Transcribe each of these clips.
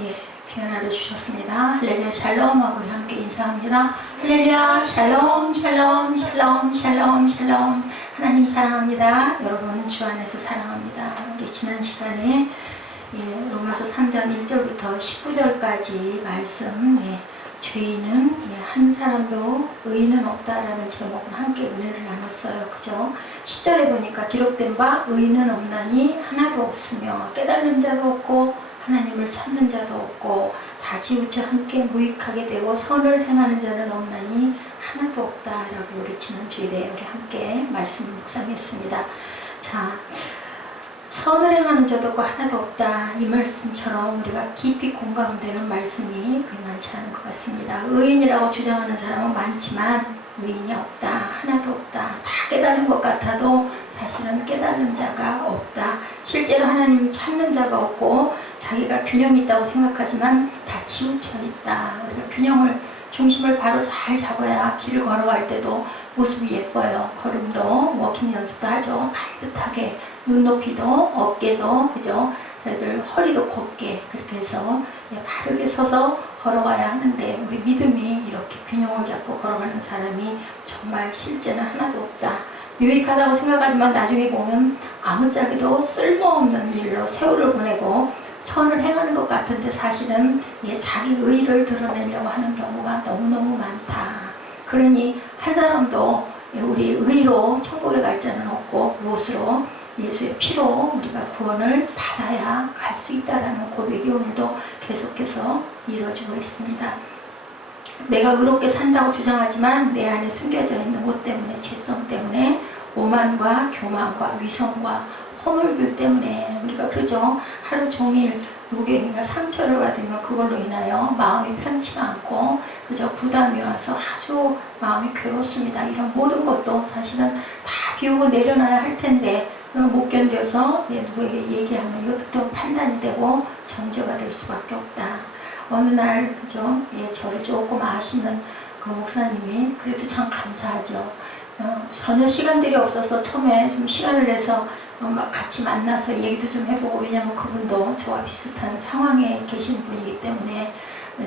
예, 귀한 하루 주셨습니다. 할렐루야 샬롬 하고 우리 함께 인사합니다. 할렐루야 샬롬 샬롬 샬롬 샬롬 샬롬. 하나님 사랑합니다. 여러분 주 안에서 사랑합니다. 우리 지난 시간에 로마서 3장 1절부터 19절까지 말씀, 죄인은 한 사람도 의인은 없다라는 제목으로 함께 은혜를 나눴어요. 그죠? 10절에 보니까 기록된 바 의인은 없나니 하나도 없으며 깨달는 자도 없고 하나님을 찾는 자도 없고 다 지우쳐 함께 무익하게 되고 선을 행하는 자는 없나니 하나도 없다라고 우리 지난주일에 우리 함께 말씀 묵상했습니다. 자, 선을 행하는 자도 없고 하나도 없다, 이 말씀처럼 우리가 깊이 공감되는 말씀이 그리 많지 않은 것 같습니다. 의인이라고 주장하는 사람은 많지만 의인이 없다, 하나도 없다, 다 깨달은 것 같아도 사실은 깨달는 자가 없다. 실제로 하나님을 찾는 자가 없고 자기가 균형이 있다고 생각하지만 다 치우쳐 있다. 우리가 균형을, 중심을 바로 잘 잡아야 길을 걸어갈 때도 모습이 예뻐요. 걸음도 워킹 연습도 하죠. 반듯하게 눈높이도 어깨도, 그죠? 저희들 허리도 곱게 그렇게 해서 바르게 서서 걸어가야 하는데 우리 믿음이 이렇게 균형을 잡고 걸어가는 사람이 정말 실제는 하나도 없다. 유익하다고 생각하지만 나중에 보면 아무짝에도 쓸모없는 일로 세월을 보내고 선을 행하는 것 같은데 사실은 자기 의의를 드러내려고 하는 경우가 너무너무 많다. 그러니 한 사람도 우리 의로 천국에 갈 자는 없고 무엇으로? 예수의 피로 우리가 구원을 받아야 갈 수 있다라는 고백이 오늘도 계속해서 이루어지고 있습니다. 내가 의롭게 산다고 주장하지만 내 안에 숨겨져 있는 것 때문에, 죄성 때문에, 오만과 교만과 위선과 허물들 때문에 우리가 그러죠. 하루 종일 노경이나 상처를 받으면 그걸로 인하여 마음이 편치가 않고 그저 부담이 와서 아주 마음이 괴롭습니다. 이런 모든 것도 사실은 다 비우고 내려놔야 할 텐데 못 견뎌서 누구에게 얘기하면 이것도 판단이 되고 정죄가 될 수밖에 없다. 어느 날 그죠? 저를 조금 아시는 그 목사님이 그래도 참 감사하죠. 전혀 시간들이 없어서 처음에 좀 시간을 내서 막 같이 만나서 얘기도 좀 해보고, 왜냐면 그분도 저와 비슷한 상황에 계신 분이기 때문에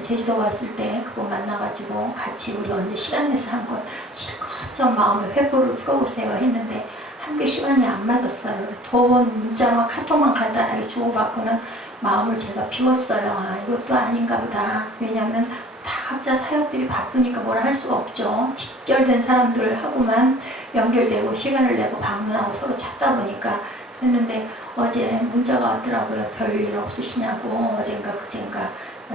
제주도 왔을 때 그분 만나가지고 같이 우리 언제 시간 내서 한번 실컷 좀 마음의 회고를 풀어보세요 했는데 함께 시간이 안 맞았어요. 돈 문자와 카톡만 간단하게 주고받고는 마음을 제가 비웠어요. 아, 이것도 아닌가 보다. 왜냐하면 다 각자 사역들이 바쁘니까 뭐라 할 수가 없죠. 직결된 사람들하고만 연결되고 시간을 내고 방문하고 서로 찾다 보니까 했는데 어제 문자가 왔더라고요. 별일 없으시냐고, 어젠가 그젠가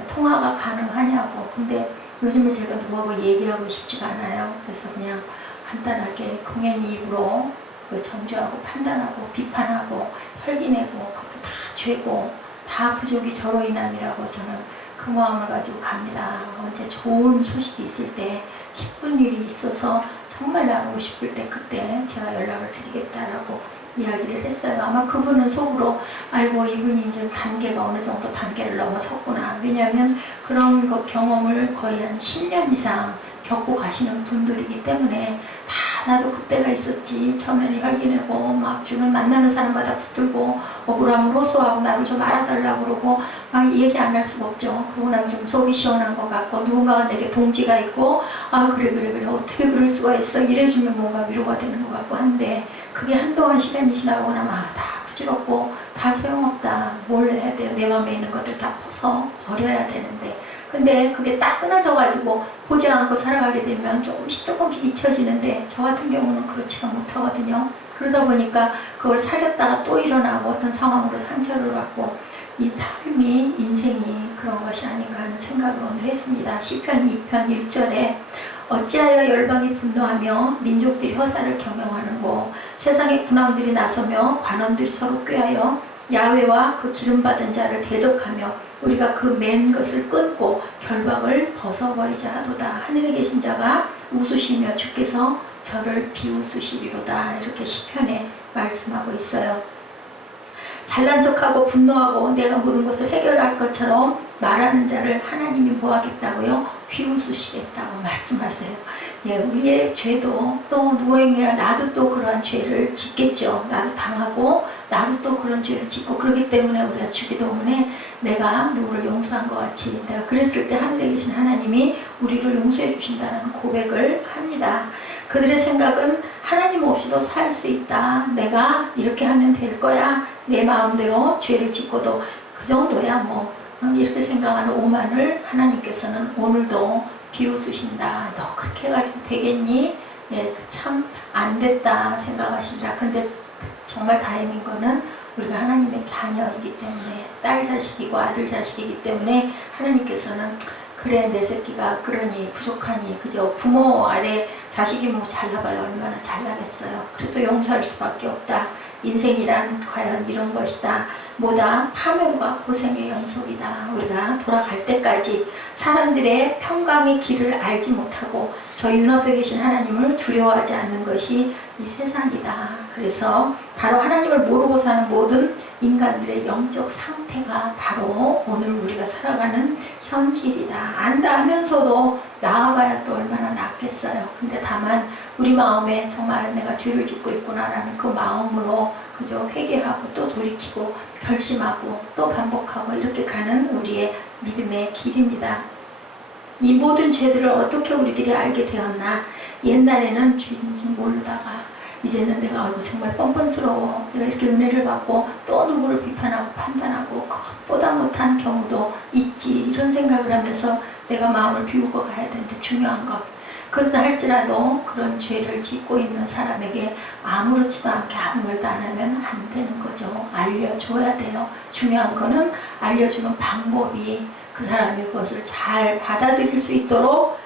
통화가 가능하냐고. 근데 요즘에 제가 누구하고 얘기하고 싶지가 않아요. 그래서 그냥 간단하게 공연 입으로 정죄하고 판단하고 비판하고 혈기내고 그것도 다 죄고 다 부족이 저로 인함이라고 저는 그 마음을 가지고 갑니다. 언제 좋은 소식이 있을 때, 기쁜 일이 있어서 정말 나누고 싶을 때 그때 제가 연락을 드리겠다라고 이야기를 했어요. 아마 그분은 속으로 아이고 이분이 이제 단계가 어느 정도 단계를 넘어섰구나. 왜냐하면 그런 것 경험을 거의 한 10년 이상 겪고 가시는 분들이기 때문에 다 나도 그때가 있었지. 처음에는 혈기내고 막 주변 만나는 사람마다 붙들고 억울함을 호소하고 나를 좀 알아달라고 그러고 막 얘기 안 할 수가 없죠. 그러고 좀 속이 시원한 것 같고 누군가가 내게 동지가 있고 아 그래 어떻게 그럴 수가 있어 이래주면 뭔가 위로가 되는 것 같고 한데 그게 한동안 시간이 지나고 나면 다 부질없고 다 소용없다. 뭘 해야 돼요? 내 마음에 있는 것들 다 퍼서 버려야 되는데 근데 그게 딱 끊어져가지고 보지 않고 살아가게 되면 조금씩 잊혀지는데 저 같은 경우는 그렇지가 못하거든요. 그러다 보니까 그걸 살렸다가 또 일어나고 어떤 상황으로 상처를 받고 이 삶이, 인생이 그런 것이 아닌가 하는 생각을 오늘 했습니다. 시편 2편 1절에 어찌하여 열방이 분노하며 민족들이 허사를 경영하는고 세상의 군왕들이 나서며 관원들이 서로 꾀하여 야훼와 그 기름받은 자를 대적하며 우리가 그 맨 것을 끊고 결박을 벗어버리자 하도다. 하늘에 계신 자가 웃으시며 주께서 저를 비웃으시리로다. 이렇게 시편에 말씀하고 있어요. 잘난 척하고 분노하고 내가 모든 것을 해결할 것처럼 말하는 자를 하나님이 뭐 하겠다고요? 비웃으시겠다고 말씀하세요. 우리의 죄도 또 누구에게 나도 또 그러한 죄를 짓겠죠. 나도 당하고 나도 또 그런 죄를 짓고 그렇기 때문에 우리가 주기도문에 내가 누구를 용서한 것 같이 내가 그랬을 때 하늘에 계신 하나님이 우리를 용서해 주신다는 고백을 합니다. 그들의 생각은 하나님 없이도 살 수 있다. 내가 이렇게 하면 될 거야. 내 마음대로 죄를 짓고도 그 정도야 뭐 이렇게 생각하는 오만을 하나님께서는 오늘도 비웃으신다. 너 그렇게 해가지고 되겠니? 예, 참 안 됐다 생각하신다. 근데 정말 다행인 거는 우리가 하나님의 자녀이기 때문에 딸 자식이고 아들 자식이기 때문에 하나님께서는 그래 내 새끼가 그러니 부족하니 그죠? 부모 아래 자식이 뭐 잘나봐요. 얼마나 잘나겠어요. 그래서 용서할 수밖에 없다. 인생이란 과연 이런 것이다. 뭐다? 파멸과 고생의 연속이다. 우리가 돌아갈 때까지 사람들의 평강의 길을 알지 못하고 저희 눈앞에 계신 하나님을 두려워하지 않는 것이 이 세상이다. 그래서 바로 하나님을 모르고 사는 모든 인간들의 영적 상태가 바로 오늘 우리가 살아가는 현실이다. 안다 하면서도 나아봐야 또 얼마나 낫겠어요. 근데 다만 우리 마음에 정말 내가 죄를 짓고 있구나라는 그 마음으로 그저 회개하고 또 돌이키고 결심하고 또 반복하고 이렇게 가는 우리의 믿음의 길입니다. 이 모든 죄들을 어떻게 우리들이 알게 되었나? 옛날에는 죄인지 모르다가 이제는 내가 아이고 정말 뻔뻔스러워. 내가 이렇게 은혜를 받고 또 누구를 비판하고 판단하고 그것보다 못한 경우도 있지. 이런 생각을 하면서 내가 마음을 비우고 가야 되는데 중요한 것. 그렇다 할지라도 그런 죄를 짓고 있는 사람에게 아무렇지도 않게 아무 말도 안 하면 안 되는 거죠. 알려줘야 돼요. 중요한 거는 알려주는 방법이 그 사람이 그것을 잘 받아들일 수 있도록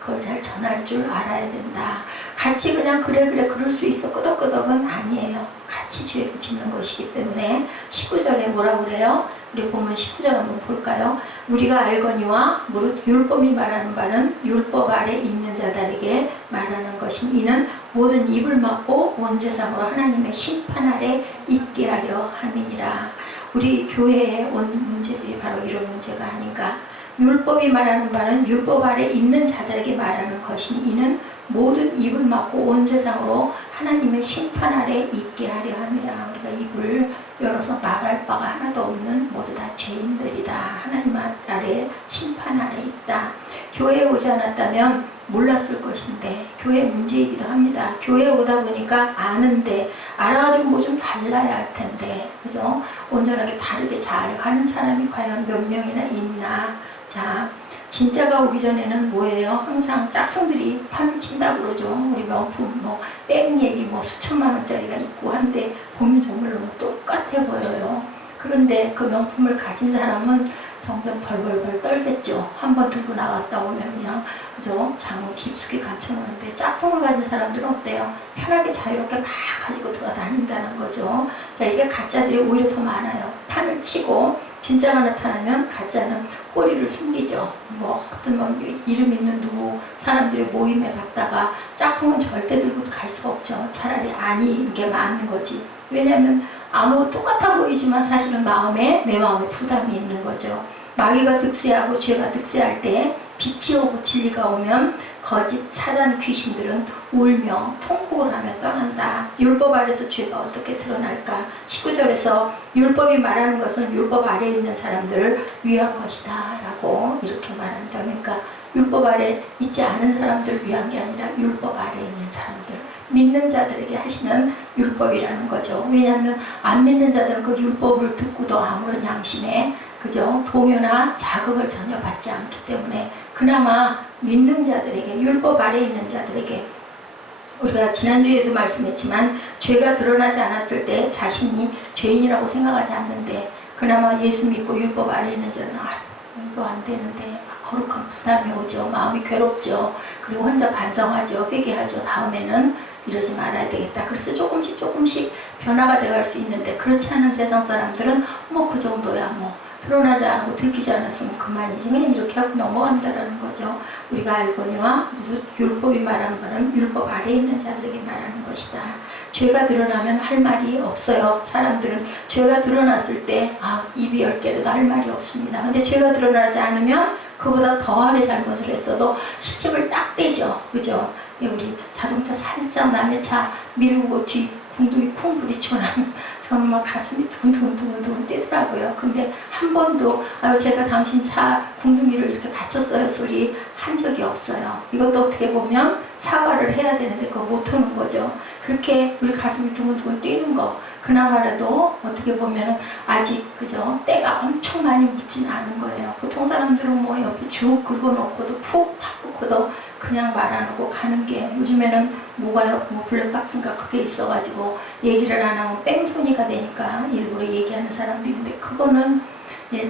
그걸 잘 전할 줄 알아야 된다. 같이 그냥 그래 그럴 수 있어 끄덕끄덕은 아니에요. 같이 죄를 짓는 것이기 때문에 19절에 뭐라 그래요? 우리 보면 19절 한번 볼까요? 우리가 알거니와 무릇 율법이 말하는 바는 율법 아래 있는 자들에게 말하는 것인 이는 모든 입을 막고 온 세상으로 하나님의 심판 아래 있게 하려 함이니라. 우리 교회에 온 문제들이 바로 이런 문제가 아닌가. 율법이 말하는 바는 율법 아래 있는 자들에게 말하는 것인 이는 모든 입을 막고 온 세상으로 하나님의 심판 아래 있게 하려 함이라. 우리가 입을 열어서 말할 바가 하나도 없는 모두 다 죄인들이다. 하나님 아래 심판 아래 있다. 교회에 오지 않았다면 몰랐을 것인데 교회 문제이기도 합니다. 교회에 오다 보니까 아는데 알아가지고 뭐 좀 달라야 할 텐데 그죠? 온전하게 다르게 잘 가는 사람이 과연 몇 명이나 있나. 자, 진짜가 오기 전에는 뭐예요? 항상 짝퉁들이 판을 친다고 그러죠. 우리 명품 백 얘기 수천만 원짜리가 있고 한데 보면 정말 너무 똑같아 보여요. 그런데 그 명품을 가진 사람은 점점 벌벌벌 떨겠죠. 한번 들고 나갔다 오면 그냥 그죠? 장을 깊숙이 감춰놓는데 짝퉁을 가진 사람들은 어때요? 편하게 자유롭게 막 가지고 돌아다닌다는 거죠. 자, 이게 가짜들이 오히려 더 많아요. 판을 치고 진짜가 나타나면 가짜는 꼬리를 숨기죠. 어떤 이름 있는 누구 사람들의 모임에 갔다가 짝퉁은 절대 들고 갈 수가 없죠. 차라리 아닌 게 많은 거지. 왜냐하면 아무 똑같아 보이지만 사실은 내 마음에 부담이 있는 거죠. 마귀가 득세하고 죄가 득세할 때 빛이 오고 진리가 오면 거짓 사단 귀신들은 울며 통곡을 하며 떠난다. 율법 아래서 죄가 어떻게 드러날까? 19절에서 율법이 말하는 것은 율법 아래에 있는 사람들을 위한 것이다 라고 이렇게 말합니다. 그러니까 율법 아래 있지 않은 사람들을 위한 게 아니라 율법 아래에 있는 사람들, 믿는 자들에게 하시는 율법이라는 거죠. 왜냐하면 안 믿는 자들은 그 율법을 듣고도 아무런 양심에 그죠? 동요나 자극을 전혀 받지 않기 때문에 그나마 믿는 자들에게, 율법 아래에 있는 자들에게, 우리가 지난주에도 말씀했지만 죄가 드러나지 않았을 때 자신이 죄인이라고 생각하지 않는데 그나마 예수 믿고 율법 아래에 있는 자들은 이거 안 되는데 거룩한 부담이 오죠. 마음이 괴롭죠. 그리고 혼자 반성하죠. 회개하죠. 다음에는 이러지 말아야 되겠다. 그래서 조금씩 변화가 돼갈 수 있는데 그렇지 않은 세상 사람들은 그 정도야 드러나지 않고 들키지 않았으면 그만이지 그냥 이렇게 하고 넘어간다라는 거죠. 우리가 알거니와 율법이 말하는 바는 율법 아래에 있는 자들에게 말하는 것이다. 죄가 드러나면 할 말이 없어요. 사람들은 죄가 드러났을 때 입이 10개라도 할 말이 없습니다. 근데 죄가 드러나지 않으면 그보다 더하게 잘못을 했어도 시집을 딱 떼죠. 그죠? 우리 자동차 살짝 남의 차 밀고 뒤 궁둥이 쿵 부딪히고 나면 저는 막 가슴이 두근두근 뛰더라고요. 근데 한 번도 제가 당신 차 궁둥이를 이렇게 받쳤어요 소리 한 적이 없어요. 이것도 어떻게 보면 사과를 해야 되는데 그거 못하는 거죠. 그렇게 우리 가슴이 두근두근 뛰는 거 그나마라도 어떻게 보면 아직 그죠 때가 엄청 많이 묻진 않은 거예요. 보통 사람들은 뭐 옆에 쭉 긁어놓고도 푹 파놓고도 그냥 말 안 하고 가는 게 요즘에는 뭐가요? 뭐 블랙박스인가 그게 있어가지고 얘기를 안 하면 뺑소니가 되니까 일부러 얘기하는 사람도 있는데 그거는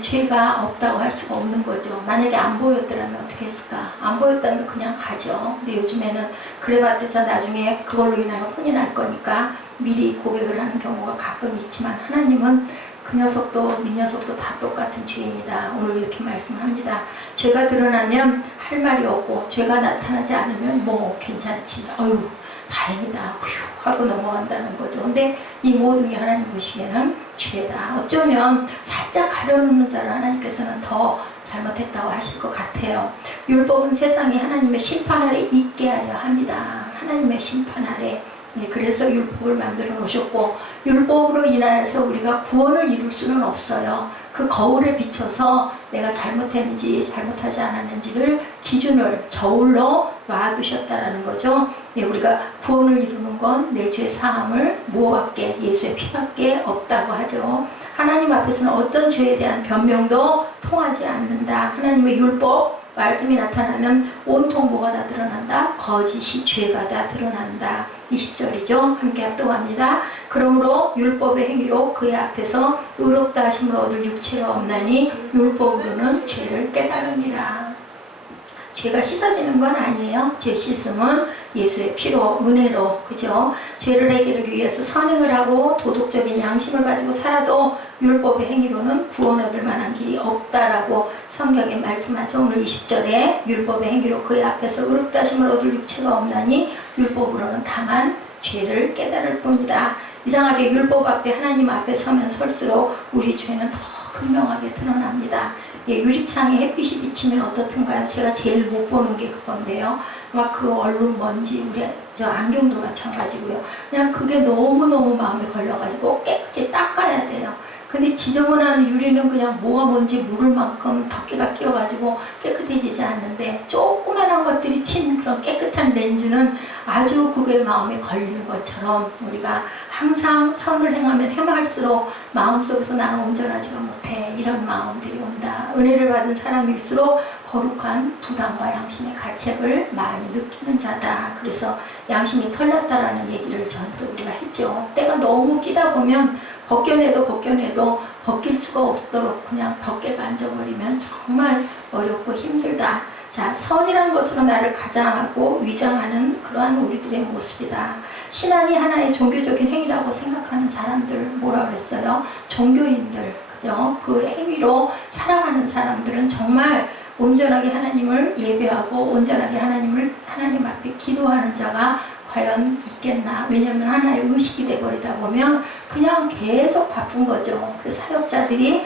죄가 없다고 할 수가 없는 거죠. 만약에 안 보였더라면 어떻게 했을까? 안 보였다면 그냥 가죠. 근데 요즘에는 그래봤자 나중에 그걸로 인하여 혼이 날 거니까 미리 고백을 하는 경우가 가끔 있지만 하나님은 그 녀석도 이 녀석도 다 똑같은 죄인이다. 오늘 이렇게 말씀합니다. 죄가 드러나면 할 말이 없고 죄가 나타나지 않으면 뭐 괜찮지. 어휴 다행이다. 휴 하고 넘어간다는 거죠. 근데 이 모든 게 하나님 보시기에는 죄다. 어쩌면 살짝 가려놓는 자를 하나님께서는 더 잘못했다고 하실 것 같아요. 율법은 세상에 하나님의 심판 아래 있게 하려 합니다. 하나님의 심판 아래. 그래서 율법을 만들어 놓으셨고 율법으로 인하여서 우리가 구원을 이룰 수는 없어요. 그 거울에 비춰서 내가 잘못했는지 잘못하지 않았는지를 기준을 저울로 놔두셨다라는 거죠. 우리가 구원을 이루는 건 내 죄 사함을 무엇밖에 예수의 피밖에 없다고 하죠. 하나님 앞에서는 어떤 죄에 대한 변명도 통하지 않는다. 하나님의 율법 말씀이 나타나면 온통 뭐가 다 드러난다? 거짓이 죄가 다 드러난다. 20절이죠. 함께 합독합니다. 그러므로 율법의 행위로 그의 앞에서 의롭다 하심을 얻을 육체가 없나니 율법으로는 죄를 깨달음이라. 죄가 씻어지는 건 아니에요. 죄 씻음은 예수의 피로 은혜로 그죠? 죄를 해결하기 위해서 선행을 하고 도덕적인 양심을 가지고 살아도 율법의 행위로는 구원 얻을 만한 길이 없다라고 성경에 말씀하죠. 오늘 20절에 율법의 행위로 그의 앞에서 의롭다 하심을 얻을 육체가 없나니 율법으로는 다만 죄를 깨달을 뿐이다. 이상하게 율법 앞에 하나님 앞에 서면 설수록 우리 죄는 더 분명하게 드러납니다. 유리창에 햇빛이 비치면 어떻든가요? 제가 제일 못 보는 게 그건데요. 막 그 얼룩 먼지 우리 저 안경도 마찬가지고요. 그냥 그게 너무너무 마음에 걸려가지고 깨끗이 닦아야 돼요. 근데 지저분한 유리는 그냥 뭐가 뭔지 모를 만큼 덮개가 끼어가지고 깨끗해지지 않는데 조그만한 것들이 튄 그런 깨끗한 렌즈는 아주 그게 마음에 걸리는 것처럼 우리가 항상 선을 행하면 행할수록 마음속에서 나는 온전하지가 못해 이런 마음들이 온다. 은혜를 받은 사람일수록 거룩한 부담과 양심의 가책을 많이 느끼는 자다. 그래서 양심이 털렸다라는 얘기를 전도 우리가 했죠. 때가 너무 끼다 보면 벗겨내도 벗길 수가 없도록 그냥 덮개가 앉아버리면 정말 어렵고 힘들다. 자, 선이란 것으로 나를 가장하고 위장하는 그러한 우리들의 모습이다. 신앙이 하나의 종교적인 행위라고 생각하는 사람들 뭐라 그랬어요? 종교인들, 그죠? 그 행위로 살아가는 사람들은 정말 온전하게 하나님을 예배하고 온전하게 하나님 앞에 기도하는 자가 과연 있겠나? 왜냐하면 하나의 의식이 돼버리다 보면 그냥 계속 바쁜 거죠. 그래서 사역자들이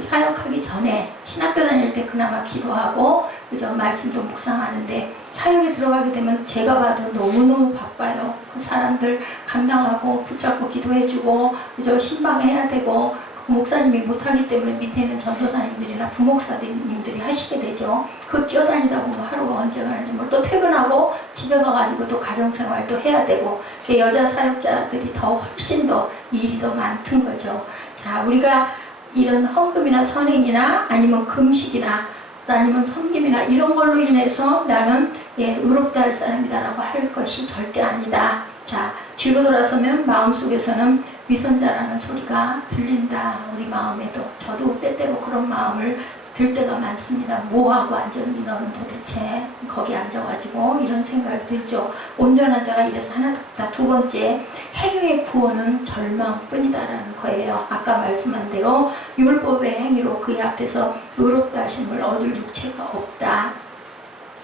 사역하기 전에 신학교 다닐 때 그나마 기도하고 그죠? 말씀도 묵상하는데 사역에 들어가게 되면 제가 봐도 너무너무 바빠요. 그 사람들 감당하고 붙잡고 기도해주고 그죠? 신방해야 되고 목사님이 못하기 때문에 밑에 있는 전도사님들이나 부목사님들이 하시게 되죠. 그 뛰어다니다 보면 하루가 언제 가는지 모르고 또 퇴근하고 집에 가가지고 또 가정생활도 해야 되고 여자 사역자들이 더 훨씬 더 일이 더 많던 거죠. 자, 우리가 이런 헌금이나 선행이나 아니면 금식이나 아니면 섬김이나 이런 걸로 인해서 나는 의롭다 할 사람이다라고 할 것이 절대 아니다. 자, 뒤로 돌아서면 마음속에서는 위선자라는 소리가 들린다. 우리 마음에도. 저도 때때로 그런 마음을 들 때가 많습니다. 뭐하고 앉았니 너는 도대체 거기 앉아가지고 이런 생각이 들죠. 온전한 자가 이래서 하나 더. 두 번째, 행위의 구원은 절망뿐이다라는 거예요. 아까 말씀한 대로 율법의 행위로 그의 앞에서 의롭다 하심을 얻을 육체가 없다.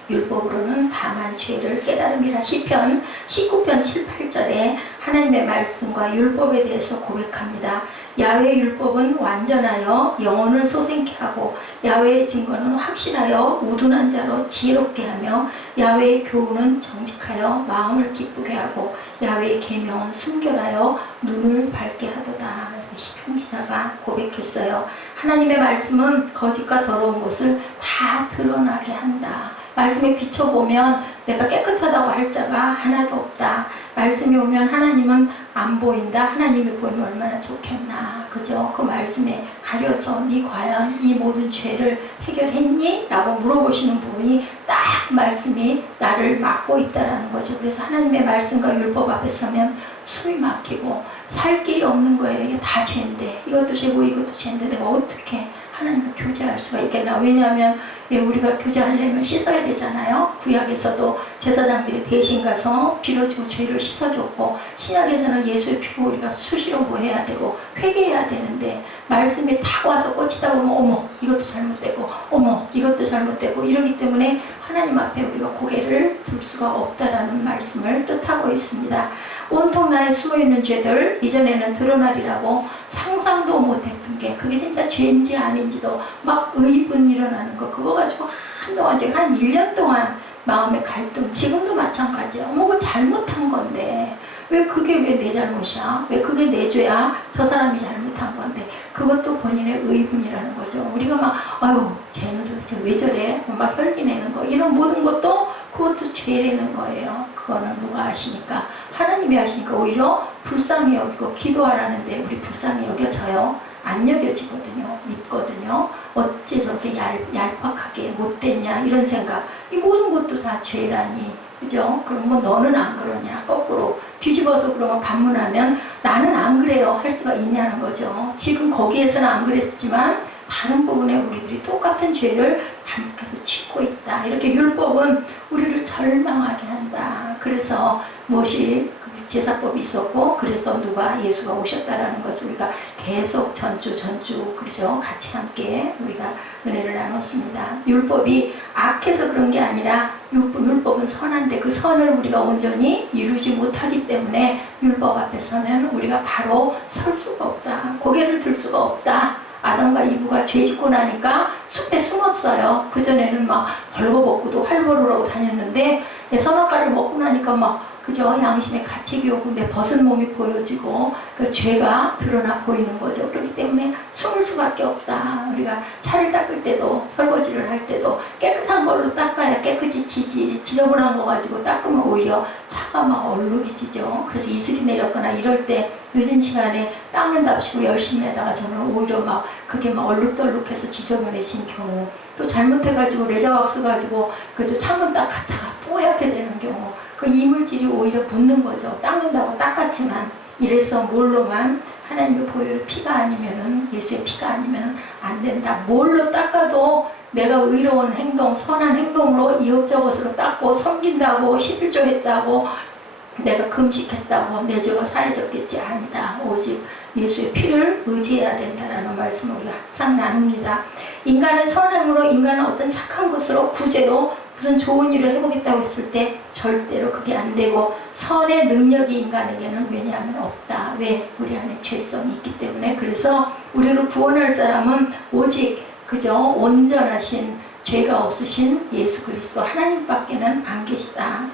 율법으로는 다만 죄를 깨달음이라. 시편 19편 7, 8절에 하나님의 말씀과 율법에 대해서 고백합니다. 야훼의 율법은 완전하여 영혼을 소생케 하고 야훼의 증거는 확실하여 우둔한 자로 지혜롭게 하며 야훼의 교훈은 정직하여 마음을 기쁘게 하고 야훼의 계명은 순결하여 눈을 밝게 하도다. 이렇게 시편 기자가 고백했어요. 하나님의 말씀은 거짓과 더러운 것을 다 드러나게 한다. 말씀에 비춰보면 내가 깨끗하다고 할 자가 하나도 없다. 말씀이 오면 하나님은 안 보인다. 하나님이 보이면 얼마나 좋겠나. 그죠? 그 말씀에 가려서 네 과연 이 모든 죄를 해결했니? 라고 물어보시는 부분이 딱 말씀이 나를 막고 있다는 거죠. 그래서 하나님의 말씀과 율법 앞에 서면 숨이 막히고 살 길이 없는 거예요. 이게 다 죄인데, 이것도 죄고 이것도 죄인데 내가 어떻게 하나님과 교제할 수가 있겠나. 왜냐하면 우리가 교제하려면 씻어야 되잖아요. 구약에서도 제사장들이 대신 가서 빌어주고 죄를 씻어줬고, 신약에서는 예수의 피로 우리가 수시로 뭐 해야 되고 회개해야 되는데, 말씀이 탁 와서 꽂히다 보면 어머 이것도 잘못되고 어머 이것도 잘못되고 이러기 때문에 하나님 앞에 우리가 고개를 들 수가 없다라는 말씀을 뜻하고 있습니다. 온통 나의 숨어있는 죄들 이전에는 드러나리라고 상상도 못했던 게, 그게 진짜 죄인지 아닌지도 막 의문 일어나는 거, 그거 가지고 한동안 제가 한 1년 동안 마음의 갈등, 지금도 마찬가지야. 그거 잘못한 건데 왜 그게 왜 내 잘못이야? 왜 그게 내 죄야? 저 사람이 잘못한 건데. 그것도 본인의 의문이라는 거죠. 우리가 막 아유 쟤는 도대체 왜 저래? 막 혈기내는 거, 이런 모든 것도 그것도 죄라는 거예요. 그거는 누가 아시니까? 하나님이 아시니까 오히려 불쌍히 여기고 기도하라는데 우리 불쌍히 여겨져요? 안 여겨지거든요. 믿거든요. 어째 저렇게 얄팍하게 못됐냐 이런 생각. 이 모든 것도 다 죄라니. 그죠? 그럼 뭐 너는 안 그러냐? 거꾸로 뒤집어서 그러면 반문하면 나는 안 그래요 할 수가 있냐는 거죠. 지금 거기에서는 안 그랬지만 다른 부분에 우리들이 똑같은 죄를 반복해서 짓고 있다. 이렇게 율법은 우리를 절망하게 한다. 그래서 무엇이 제사법이 있었고, 그래서 누가 예수가 오셨다라는 것을 우리가 계속 전주 그렇죠? 같이 함께 우리가 은혜를 나눴습니다. 율법이 악해서 그런 게 아니라 율법은 선한데 그 선을 우리가 온전히 이루지 못하기 때문에 율법 앞에 서면 우리가 바로 설 수가 없다. 고개를 들 수가 없다. 아담과 이브가 죄 짓고 나니까 숲에 숨었어요. 그전에는 막 벌거벗고도 활보를 다녔는데 선악과를 먹고 나니까 막 그죠? 양심의 가책이 오고 내 벗은 몸이 보여지고 그 죄가 드러나 보이는 거죠. 그렇기 때문에 숨을 수밖에 없다. 우리가 차를 닦을 때도 설거지를 할 때도 깨끗한 걸로 닦아야 깨끗이 지지, 지저분한 거 가지고 닦으면 오히려 차가 막 얼룩이 지죠. 그래서 이슬이 내렸거나 이럴 때 늦은 시간에 닦는답시고 열심히 하다가 저는 오히려 막 그게 막 얼룩덜룩해서 지저분해진 경우, 또 잘못해가지고 레자왁스 가지고 그저 창문 딱 갖다가 뿌옇게 되는 경우, 그 이물질이 오히려 묻는 거죠. 닦는다고 닦았지만. 이래서 뭘로만? 하나님의 보혈 피가 아니면은, 예수의 피가 아니면은 안 된다. 뭘로 닦아도 내가 의로운 행동, 선한 행동으로 이것저것으로 닦고 섬긴다고 11조 했다고 내가 금식했다고 내 죄가 사해졌겠지? 아니다. 오직 예수의 피를 의지해야 된다라는 말씀을 우리가 항상 나눕니다. 인간은 선행으로, 인간은 어떤 착한 것으로, 구제로 무슨 좋은 일을 해보겠다고 했을 때 절대로 그게 안 되고, 선의 능력이 인간에게는 왜냐하면 없다. 왜? 우리 안에 죄성이 있기 때문에. 그래서 우리를 구원할 사람은 오직 그저 온전하신 죄가 없으신 예수 그리스도 하나님밖에는 안 계시다.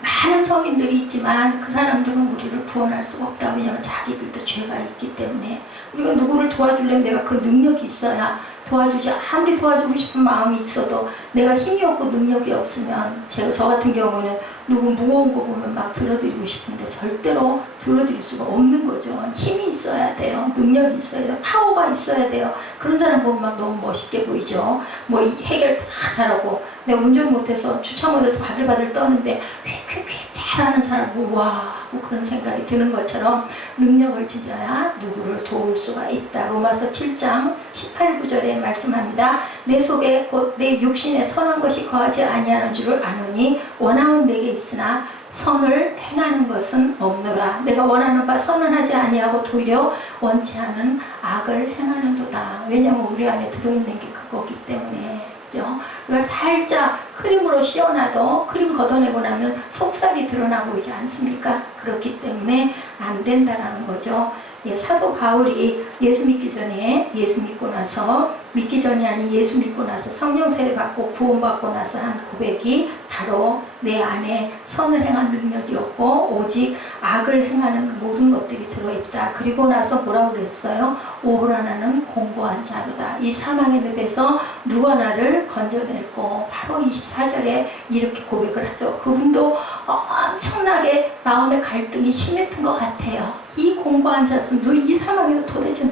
많은 성인들이 있지만 그 사람들은 우리를 구원할 수가 없다. 왜냐하면 자기들도 죄가 있기 때문에. 우리가 누구를 도와주려면 내가 그 능력이 있어야 도와주지. 아무리 도와주고 싶은 마음이 있어도 내가 힘이 없고 능력이 없으면, 저 같은 경우는 누구 무거운 거 보면 막 들어드리고 싶은데 절대로 들어드릴 수가 없는 거죠. 힘이 있어야 돼요. 능력이 있어야 돼요. 파워가 있어야 돼요. 그런 사람 보면 막 너무 멋있게 보이죠. 뭐 해결 다 잘하고, 내가 운전 못해서 주차 못해서 바들바들 떠는데 휙휙휙 잘하는 사람 보고 와 하고 그런 생각이 드는 것처럼 능력을 지져야 누구를 도울 수가 있다. 로마서 7장 18, 9절에 말씀합니다. 내 속에 곧 내 육신에 선한 것이 거하지 아니하는 줄을 아노니 원함은 내게 있으나 선을 행하는 것은 없노라. 내가 원하는 바 선은 하지 아니하고 도리어 원치 않은 악을 행하는도다. 왜냐하면 우리 안에 들어있는 게 그거기 때문에. 그죠? 그러니까 살짝 크림으로 씌워놔도 크림 걷어내고 나면 속살이 드러나 보이지 않습니까? 그렇기 때문에 안 된다라는 거죠. 사도 바울이 예수 믿기 전에, 예수 믿고 나서, 믿기 전이 아닌 예수 믿고 나서 성령 세례 받고 구원받고 나서 한 고백이 바로 내 안에 선을 행한 능력이었고 오직 악을 행하는 모든 것들이 들어있다. 그리고 나서 뭐라고 그랬어요? 오호라 나는 공고한 자로다. 이 사망의 늪에서 누가 나를 건져낼고, 바로 24절에 이렇게 고백을 하죠. 그분도 엄청나게 마음의 갈등이 심했던 것 같아요. 이 공고한 자는 이 사망에서 도대체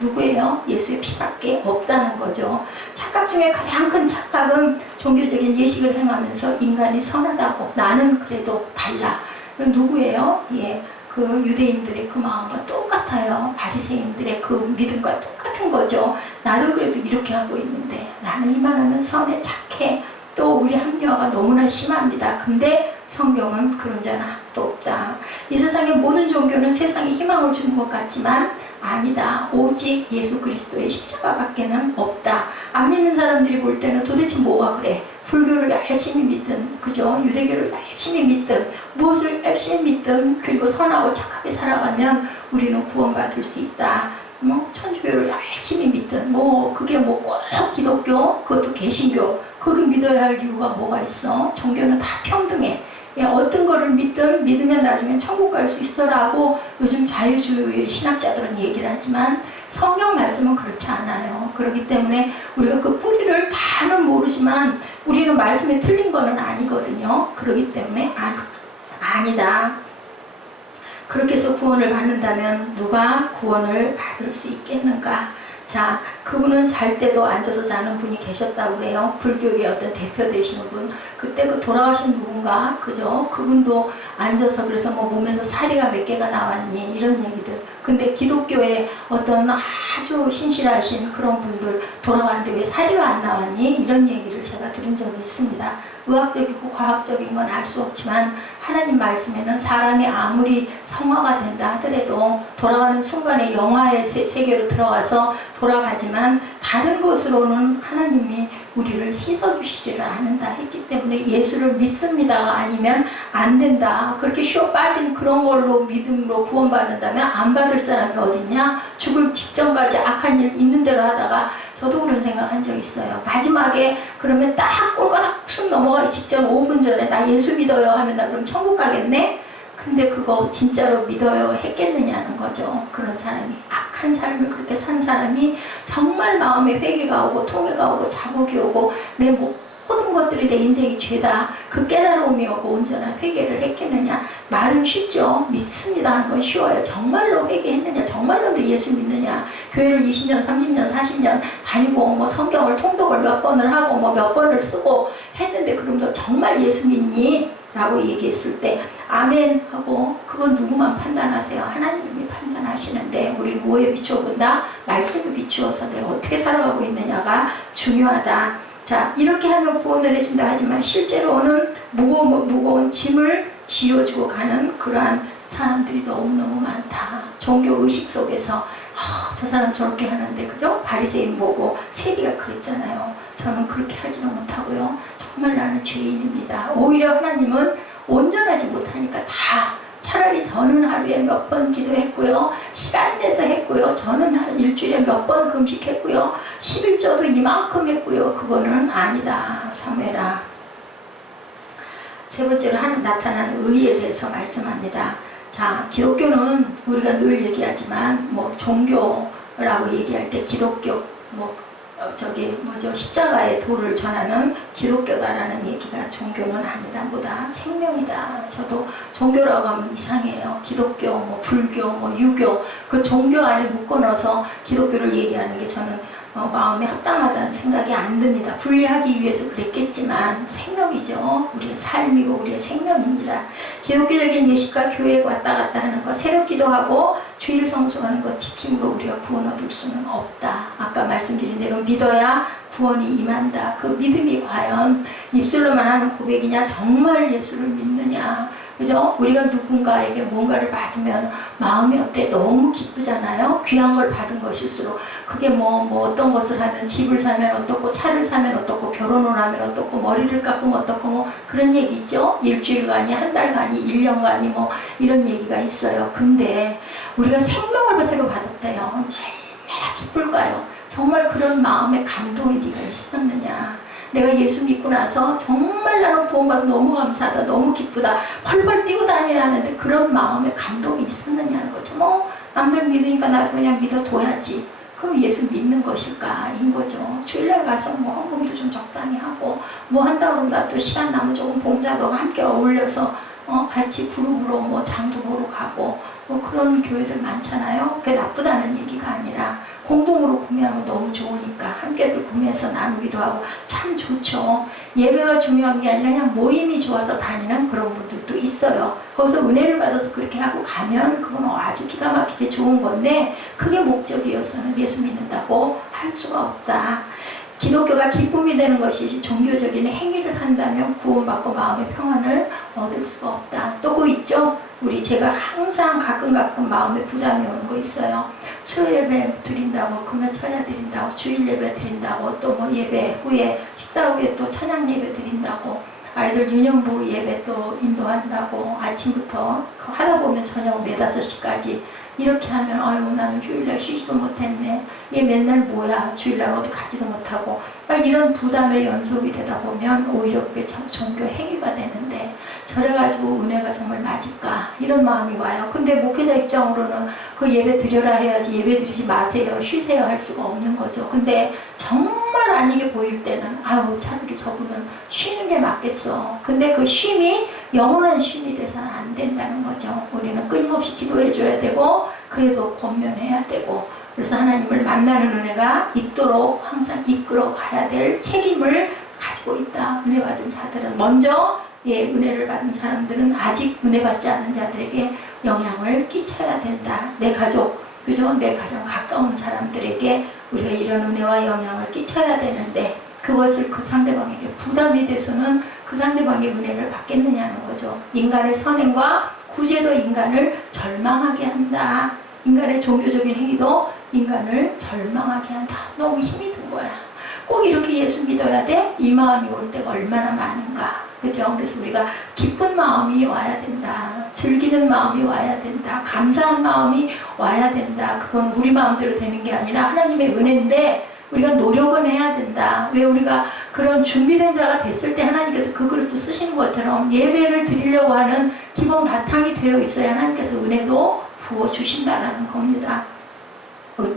누구예요? 예수의 피밖에 없다는 거죠. 착각 중에 가장 큰 착각은 종교적인 예식을 행하면서 인간이 선하다고, 나는 그래도 달라. 누구예요? 그 유대인들의 그 마음과 똑같아요. 바리새인들의 그 믿음과 똑같은 거죠. 나는 그래도 이렇게 하고 있는데, 나는 이만하면 선에 착해. 또 우리 합리화가 너무나 심합니다. 근데 성경은 그런 자는 하나도 없다. 이 세상의 모든 종교는 세상에 희망을 주는 것 같지만 아니다. 오직 예수 그리스도의 십자가밖에는 없다. 안 믿는 사람들이 볼 때는 도대체 뭐가 그래? 불교를 열심히 믿든, 그죠? 유대교를 열심히 믿든, 무엇을 열심히 믿든, 그리고 선하고 착하게 살아가면 우리는 구원받을 수 있다. 천주교를 열심히 믿든, 그게 꼭 기독교, 그것도 개신교, 그걸 믿어야 할 이유가 뭐가 있어? 종교는 다 평등해. 어떤 거를 믿으면 나중에 천국 갈 수 있어라고 요즘 자유주의 신학자들은 얘기를 하지만 성경 말씀은 그렇지 않아요. 그렇기 때문에 우리가 그 뿌리를 다는 모르지만 우리는 말씀에 틀린 거는 아니거든요. 그렇기 때문에 아니다. 그렇게 해서 구원을 받는다면 누가 구원을 받을 수 있겠는가? 자, 그분은 잘 때도 앉아서 자는 분이 계셨다고 그래요. 불교의 어떤 대표 되시는 분. 그때 그 돌아가신 누군가, 그죠? 그분도 앉아서, 그래서 몸에서 사리가 몇 개가 나왔니? 이런 얘기들. 근데 기독교의 어떤 아주 신실하신 그런 분들 돌아가는데 왜 사리가 안 나왔니? 이런 얘기를 제가 들은 적이 있습니다. 의학적이고 과학적인 건 알 수 없지만 하나님 말씀에는 사람이 아무리 성화가 된다 하더라도 돌아가는 순간에 영화의 세계로 들어가서 돌아가지만 다른 것으로는 하나님이 우리를 씻어주시지를 않는다 했기 때문에 예수를 믿습니다가 아니면 안 된다. 그렇게 쉬어 빠진 그런 걸로 믿음으로 구원받는다면 안 받을 사람이 어딨냐? 죽을 직전까지 악한 일 있는 대로 하다가 저도 그런 생각한 적 있어요. 마지막에 그러면 딱 꼴가닥 쑥 넘어가기 직전 5분 전에 나 예수 믿어요 하면 나 그럼 천국 가겠네? 근데 그거 진짜로 믿어요 했겠느냐는 거죠. 그런 사람이, 악한 삶을 그렇게 산 사람이 정말 마음에 회개가 오고 통회가 오고 자복이 오고 내 모든 것들이 내 인생이 죄다, 그 깨달음이 오고 온전한 회개를 했겠느냐? 말은 쉽죠. 믿습니다 하는 건 쉬워요. 정말로 회개했느냐? 정말로 너 예수 믿느냐? 교회를 20년, 30년, 40년 다니고 성경을 통독을 몇 번을 하고 몇 번을 쓰고 했는데 그럼 너 정말 예수 믿니? 라고 얘기했을 때 아멘 하고, 그건 누구만 판단하세요? 하나님이 판단하시는데 우리는 뭐에 비추어 본다? 말씀에 비추어서 내가 어떻게 살아가고 있느냐가 중요하다. 자, 이렇게 하면 구원을 해준다 하지만 실제로는 무거운 짐을 지어주고 가는 그러한 사람들이 너무너무 많다. 종교 의식 속에서 저 사람 저렇게 하는데, 그죠? 바리새인 보고 세리가 그랬잖아요. 저는 그렇게 하지도 못하고요. 정말 나는 죄인입니다. 오히려 하나님은 온전하지 못하니까 다, 차라리 저는 하루에 몇 번 기도했고요. 시간 내서 했고요. 저는 한 일주일에 몇 번 금식했고요. 11조도 이만큼 했고요. 그거는 아니다. 사무엘아. 세 번째로 나타나는 의에 대해서 말씀합니다. 자, 기독교는 우리가 늘 얘기하지만 종교라고 얘기할 때 기독교 십자가의 도를 전하는 기독교다라는 얘기가 종교는 아니다. 뭐다? 생명이다. 저도 종교라고 하면 이상해요. 기독교, 불교, 유교, 그 종교 안에 묶어넣어서 기독교를 얘기하는 게 저는 마음에 합당하다는 생각이 안 듭니다. 분리하기 위해서 그랬겠지만 생명이죠. 우리의 삶이고 우리의 생명입니다. 기독교적인 예식과 교회에 왔다 갔다 하는 것, 새벽 기도하고 주일 성수하는 것 지킴으로 우리가 구원 얻을 수는 없다. 아까 말씀드린 대로 믿어야 구원이 임한다. 그 믿음이 과연 입술로만 하는 고백이냐, 정말 예수를 믿느냐, 그죠? 우리가 누군가에게 뭔가를 받으면 마음이 어때? 너무 기쁘잖아요. 귀한 걸 받은 것일수록 그게 뭐 어떤 것을 하면 집을 사면 어떻고 차를 사면 어떻고 결혼을 하면 어떻고 머리를 깎으면 어떻고 뭐 그런 얘기 있죠. 일주일간이 한 달간이 1년간이 뭐 이런 얘기가 있어요. 근데 우리가 생명을 그대로 받았대요. 얼마나 기쁠까요? 정말 그런 마음의 감동이 네가 있었느냐. 내가 예수 믿고 나서 정말 나는 구원받아서 너무 감사하다, 너무 기쁘다, 펄펄 뛰고 다녀야 하는데 그런 마음의 감동이 있었느냐는 거죠. 뭐 남들 믿으니까 나도 그냥 믿어둬야지. 그럼 예수 믿는 것일까? 인 거죠. 주일날 가서 뭐 헌금도 좀 적당히 하고 뭐 한다 그러면 나도 시간 나면 조금 봉사도 함께 어울려서 같이 그룹으로 뭐 장도 보러 가고 뭐 그런 교회들 많잖아요. 그게 나쁘다는 얘기가 아니라 공동으로 구매하면 너무 좋으니까 함께들 구매해서 나누기도 하고 참 좋죠. 예배가 중요한 게 아니라 그냥 모임이 좋아서 다니는 그런 분들도 있어요. 거기서 은혜를 받아서 그렇게 하고 가면 그건 아주 기가 막히게 좋은 건데 그게 목적이어서는 예수 믿는다고 할 수가 없다. 기독교가 기쁨이 되는 것이 종교적인 행위를 한다면 구원받고 마음의 평안을 얻을 수가 없다. 또 그거 있죠? 제가 항상 가끔 마음에 부담이 오는 거 있어요. 수요 예배 드린다고, 금요 찬양 드린다고, 주일 예배 드린다고, 또 뭐 예배 후에, 식사 후에 또 찬양 예배 드린다고, 아이들 유년부 예배 또 인도한다고, 아침부터 하다 보면 저녁 4, 5시까지 이렇게 하면 아유 나는 휴일날 쉬지도 못했네. 얘 맨날 뭐야 주일날 어디 가지도 못하고 이런 부담의 연속이 되다 보면 오히려 그게 종교 행위가 되는데 저래가지고 은혜가 정말 맞을까 이런 마음이 와요. 근데 목회자 입장으로는 그 예배 드려라 해야지 예배 드리지 마세요 쉬세요 할 수가 없는 거죠. 근데 정말 아니게 보일 때는 아유 차라리 저분은 쉬는 게 맞겠어. 근데 그 쉼이 영원한 쉼이 돼서는 안 된다는 거죠. 우리는 끊임없이 기도해 줘야 되고 그래도 권면해야 되고 그래서 하나님을 만나는 은혜가 있도록 항상 이끌어 가야 될 책임을 가지고 있다. 은혜 받은 자들은 먼저 은혜를 받은 사람들은 아직 은혜 받지 않은 자들에게 영향을 끼쳐야 된다. 내 가족, 그죠? 내 가장 가까운 사람들에게 우리가 이런 은혜와 영향을 끼쳐야 되는데 그것을 그 상대방에게 부담이 돼서는 그 상대방의 은혜를 받겠느냐는 거죠. 인간의 선행과 구제도 인간을 절망하게 한다. 인간의 종교적인 행위도 인간을 절망하게 한다. 너무 힘이 든 거야. 꼭 이렇게 예수 믿어야 돼? 이 마음이 올 때가 얼마나 많은가. 그죠? 그래서 우리가 기쁜 마음이 와야 된다. 즐기는 마음이 와야 된다. 감사한 마음이 와야 된다. 그건 우리 마음대로 되는 게 아니라 하나님의 은혜인데 우리가 노력은 해야 된다. 왜 우리가 그런 준비된 자가 됐을 때 하나님께서 그 그릇도 쓰시는 것처럼 예배를 드리려고 하는 기본 바탕이 되어 있어야 하나님께서 은혜도 부어주신다라는 겁니다.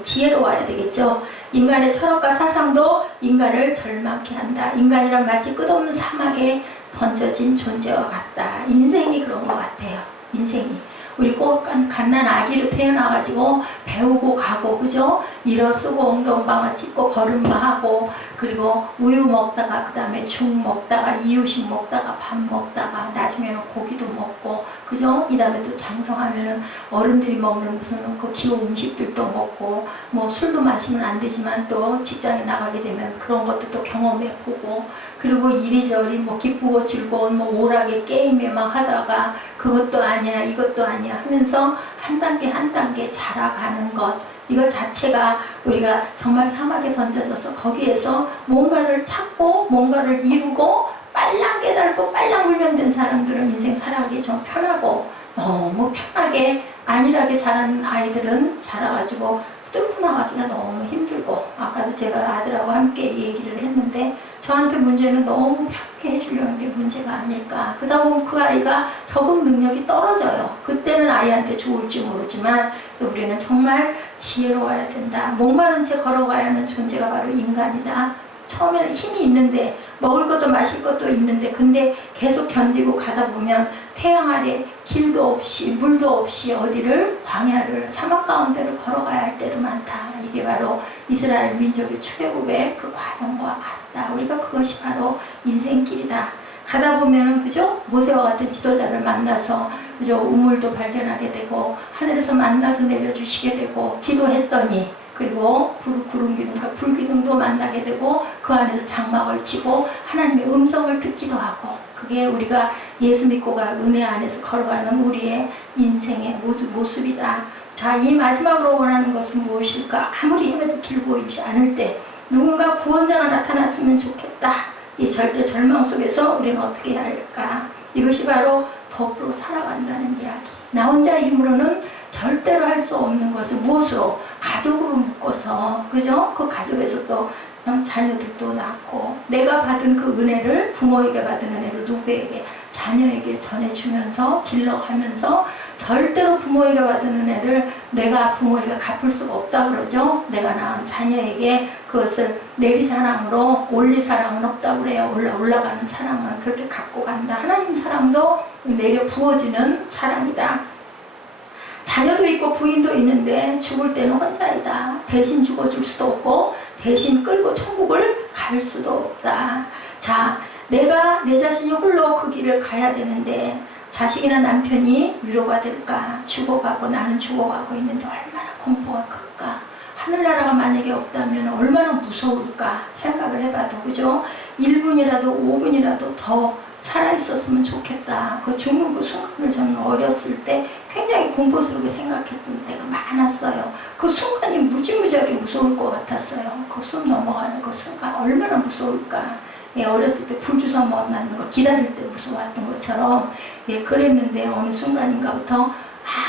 지혜로워야 되겠죠. 인간의 철학과 사상도 인간을 절망케 한다. 인간이란 마치 끝없는 사막에 던져진 존재와 같다. 인생이 그런 것 같아요. 인생이. 우리 꼭 갓난 아기로 태어나가지고 배우고 가고 그죠? 일어서고 엉덩방아 찢고 걸음마하고 그리고 우유 먹다가 그 다음에 죽 먹다가 이유식 먹다가 밥 먹다가 나중에는 고기도 먹고 그죠? 이 다음에 또 장성하면은 어른들이 먹는 무슨 그 기호 음식들도 먹고 뭐 술도 마시면 안 되지만 또 직장에 나가게 되면 그런 것도 또 경험해보고 그리고 이리저리 뭐 기쁘고 즐거운 뭐 오락의 게임에 막 하다가 그것도 아니야 이것도 아니야 하면서 한 단계 한 단계 자라가는 것 이거 자체가 우리가 정말 사막에 던져져서 거기에서 뭔가를 찾고 뭔가를 이루고 빨랑 깨달고 빨랑 훈련된 사람들은 인생 살아가기 좀 편하고 너무 편하게 안일하게 자란 아이들은 자라가지고 뚫고 나가기가 너무 힘들고 아까도 제가 아들하고 함께 얘기를 했는데 저한테 문제는 너무 편하게 해주려는 게 문제가 아닐까. 그러다 보면 그 아이가 적응 능력이 떨어져요. 그때는 아이한테 좋을지 모르지만 그래서 우리는 정말 지혜로워야 된다. 목마른 채 걸어가야 하는 존재가 바로 인간이다. 처음에는 힘이 있는데 먹을 것도 마실 것도 있는데 근데 계속 견디고 가다 보면 태양 아래 길도 없이 물도 없이 어디를 광야를 사막 가운데를 걸어가야 할 때도 많다. 이게 바로 이스라엘 민족의 출애굽의 그 과정과 같다. 우리가 그것이 바로 인생길이다. 가다 보면은 그죠? 모세와 같은 지도자를 만나서 그죠? 우물도 발견하게 되고 하늘에서 만나도 내려주시게 되고 기도했더니 그리고 구름 기둥과 불 기둥도 만나게 되고 그 안에서 장막을 치고 하나님의 음성을 듣기도 하고 그게 우리가 예수 믿고가 은혜 안에서 걸어가는 우리의 인생의 모습이다. 자, 이 마지막으로 원하는 것은 무엇일까? 아무리 헤매도 길 보이지 않을 때 누군가 구원자가 나타났으면 좋겠다. 이 절대 절망 속에서 우리는 어떻게 해야 할까? 이것이 바로 더불어 살아간다는 이야기. 나 혼자의 힘으로는 절대로 할 수 없는 것을 무엇으로? 가족으로 묶어서, 그죠? 그 가족에서 또 자녀들도 낳고, 내가 받은 그 은혜를, 부모에게 받은 은혜를 누구에게? 자녀에게 전해주면서 길러가면서 절대로 부모에게 받은 은혜를 내가 부모에게 갚을 수가 없다 그러죠. 내가 낳은 자녀에게 그것을 내리사랑으로 올리사랑은 없다고 그래요. 올라가는 사랑은 그렇게 갖고 간다. 하나님 사랑도 내려 부어지는 사랑이다. 자녀도 있고 부인도 있는데 죽을 때는 혼자이다. 대신 죽어줄 수도 없고 대신 끌고 천국을 갈 수도 없다. 자, 내가 내 자신이 홀로 그 길을 가야 되는데 자식이나 남편이 위로가 될까? 죽어가고 나는 죽어가고 있는데 얼마나 공포가 클까? 하늘나라가 만약에 없다면 얼마나 무서울까? 생각을 해봐도, 그죠? 1분이라도 5분이라도 더 살아있었으면 좋겠다. 그 죽는 그 순간을 저는 어렸을 때 굉장히 공포스럽게 생각했던 때가 많았어요. 그 순간이 무지무지하게 무서울 것 같았어요. 그 숨 넘어가는 그 순간 얼마나 무서울까? 예, 어렸을 때 불주사 맞는 거 기다릴 때 무서웠던 것처럼, 예, 그랬는데 어느 순간인가부터